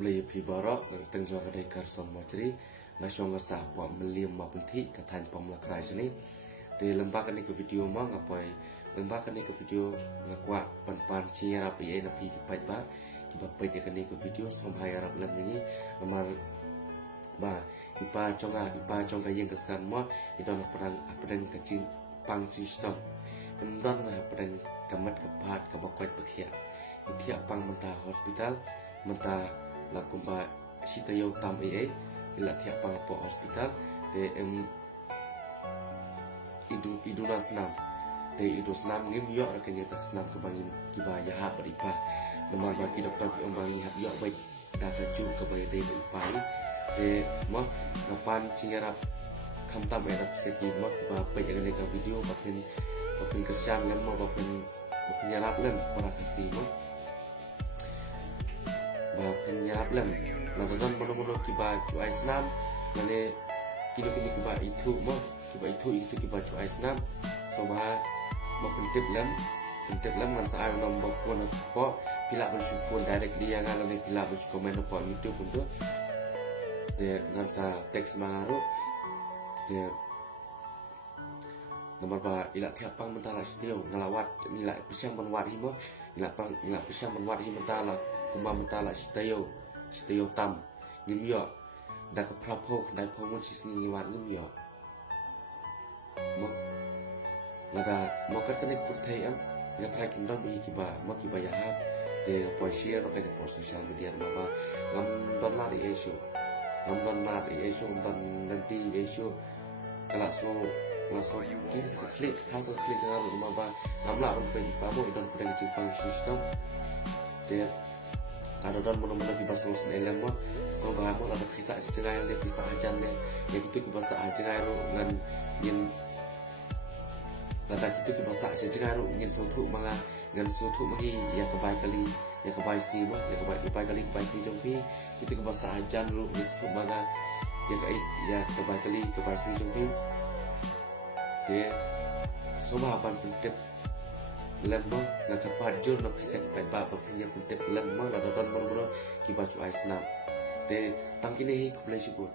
beli pibara tengah kedai karson materi nasional sah buat meliam mapulti katakan pemlakrai sini di lembaga ni ke video mang apa lembaga ni ke video ngakwa pan cia api napi kipai ba kipai dia ni ke video sampai Arab lem ini nomor ba ipa conga yang kesan mo itu nak perang kecil pang sistem endon perang kamat kepat kabakwat bekia itu pang mentah hospital mentah lakumba sitayo tam ila tiap pang po hospital de iduna senam de idu senam ngim yo rakanya tak senam kebangin kibaya ha beripa nomor bagi doktor kembang hab yo baik data cu kebaya de beripa de mo kapan cingarap kamtam era segi mo ba pejagan de video bapen kesan ngam mo bapen penyalap lem para kasih mo penyalap lem nonton mono kiba cuai senam nane kini kiba itu mo kiba itu kiba cuai senam soba mo pentip lem man saar nombor phone po pila phone direct dia ngalane pila komen po YouTube untuk de ngansa teks mangaru de nomor ba ila tiapang mentala setiau ngelawat nila pisang menwari mo ila pisang menwari mentala kumba mentala setiau tam ngimyo da ka prapo dai pomon sisi wat ngimyo mo nada mo katane ko pertai am ya try kindon bi kiba mo kiba ya ha de po share ro ka po social media ma ba ngam don la issue ngam nanti issue kala so masuk klik ngam ma ba ngam la ron pe pa mo don perang simpang system de ada dan mana-mana kita solusi elem mo so bahamo ada kisah sejarah yang kisah ajan ne ya gitu kita bahasa ajan ro ngan yin kata gitu kita bahasa sejarah ro ngin sutu manga ngan sutu magi ya kebai si mo ya kebai si jompi itu ke bahasa ajan ro sutu manga ya kebai si jompi dia so bahapan penting lemma nak kapat jur nak pisah kipai ba berfinya pentep lemma nak tonton mono kiba cuai senam te tangkini hi kublai syukur